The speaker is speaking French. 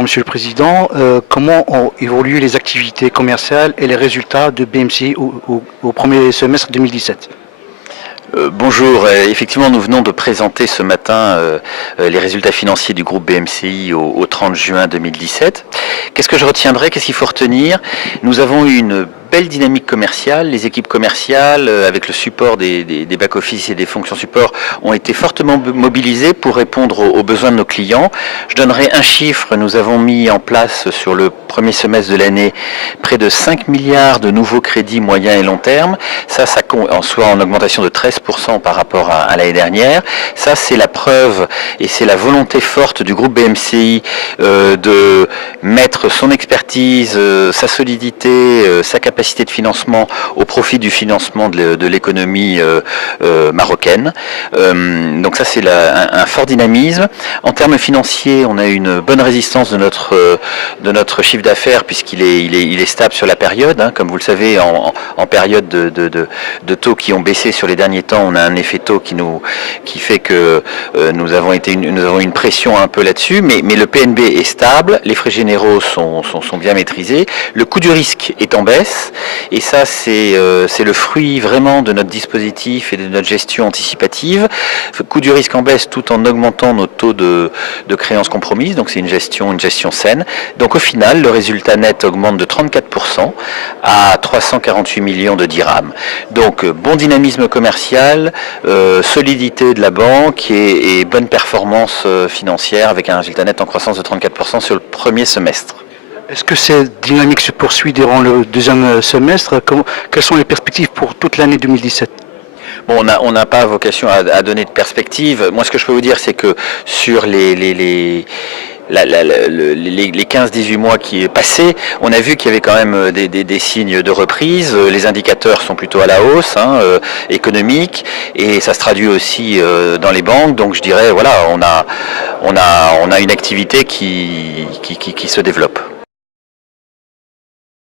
bonjour Monsieur le Président. Comment ont évolué les activités commerciales et les résultats de BMCI au premier semestre 2017? Bonjour, effectivement nous venons de présenter ce matin les résultats financiers du groupe BMCI au 30 juin 2017. Qu'est-ce que je retiendrai? Qu'est-ce qu'il faut retenir? Nous avons eu une belle dynamique commerciale. Les équipes commerciales, avec le support des back-office et des fonctions support, ont été fortement mobilisées pour répondre aux besoins de nos clients. Je donnerai un chiffre. Nous avons mis en place sur le premier semestre de l'année près de 5 milliards de nouveaux crédits moyen et long terme. Ça en soit en augmentation de 13% par rapport à l'année dernière. Ça, c'est la preuve et c'est la volonté forte du groupe BMCI de mettre son expertise, sa solidité, sa capacité de financement au profit du financement de l'économie marocaine. Donc ça, c'est un fort dynamisme. En termes financiers, on a une bonne résistance de notre chiffre d'affaires puisqu'il est stable sur la période. Hein. Comme vous le savez, en période de taux qui ont baissé sur les derniers temps, on a un effet taux qui fait que nous avons une pression un peu là-dessus, mais le PNB est stable, les frais généraux sont bien maîtrisés, le coût du risque est en baisse, et ça c'est le fruit vraiment de notre dispositif et de notre gestion anticipative. Le coût du risque en baisse tout en augmentant nos taux de créances compromises, donc c'est une gestion saine. Donc au final, le résultat net augmente de 34% à 348 millions de dirhams. Donc bon dynamisme commercial, solidité de la banque et bonne performance financière avec un résultat net en croissance de 34% sur le premier semestre. Est-ce que cette dynamique se poursuit durant le deuxième semestre? Quelles sont les perspectives pour toute l'année 2017? Bon, on n'a pas vocation à donner de perspective. Moi, ce que je peux vous dire, c'est que sur les 15-18 mois qui est passé, on a vu qu'il y avait quand même des signes de reprise. Les indicateurs sont plutôt à la hausse, économiques, et ça se traduit aussi dans les banques. Donc je dirais, voilà, on a une activité qui se développe.